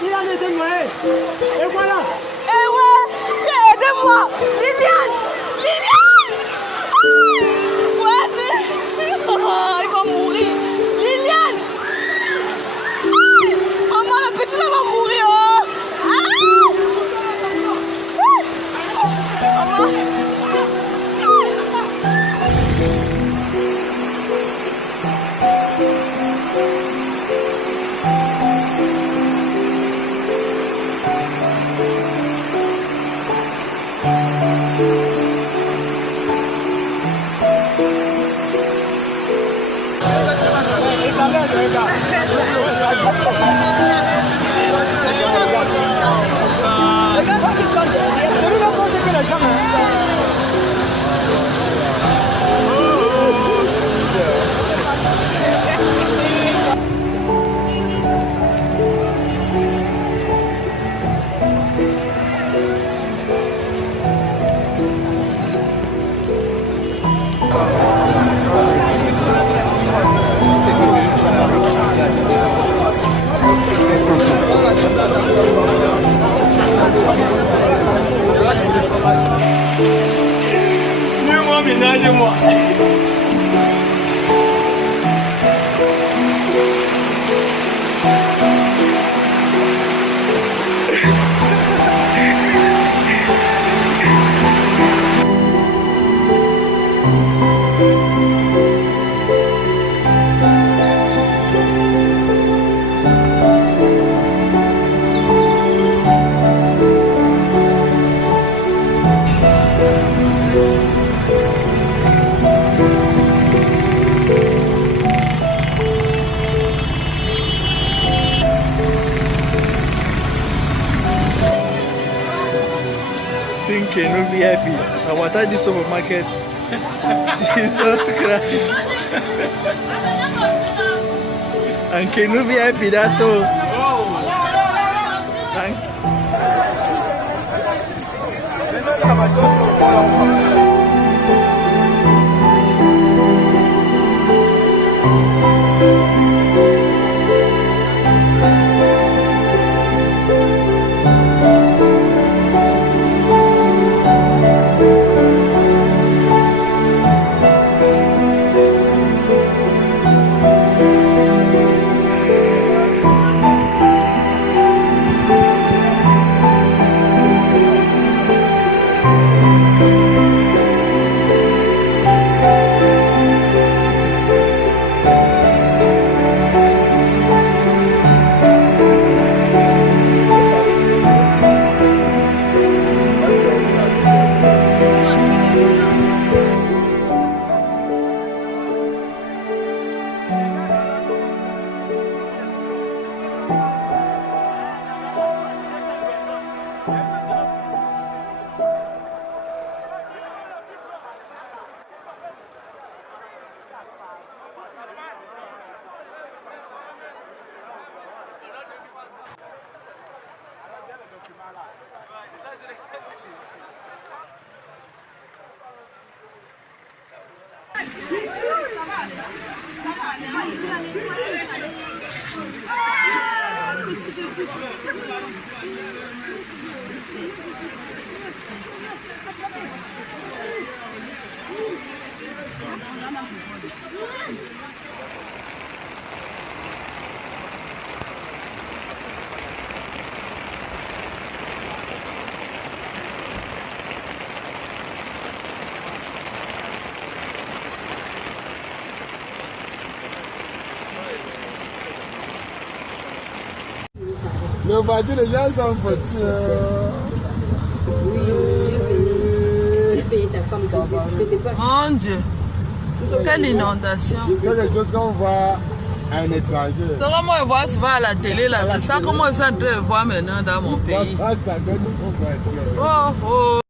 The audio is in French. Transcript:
Il a laissé noyer. Et voilà. Eh ouais, aidez-moi. Liliane. Liliane. Ouais, c'est... il va mourir. Liliane. Maman, la petite, elle va mourir. Maman. Moi, ménage-moi. Sinking no VIP. I want at the supermarket. Jesus Christ. And can no VIP, that's all. Le voiture, les gens sont petits. Mon Dieu, quelle inondation. Quelque chose qu'on voit à un étranger. C'est comment on voit souvent à la télé là, c'est ça comment je suis en train de voir maintenant dans mon pays. Ça donne une Oh oh.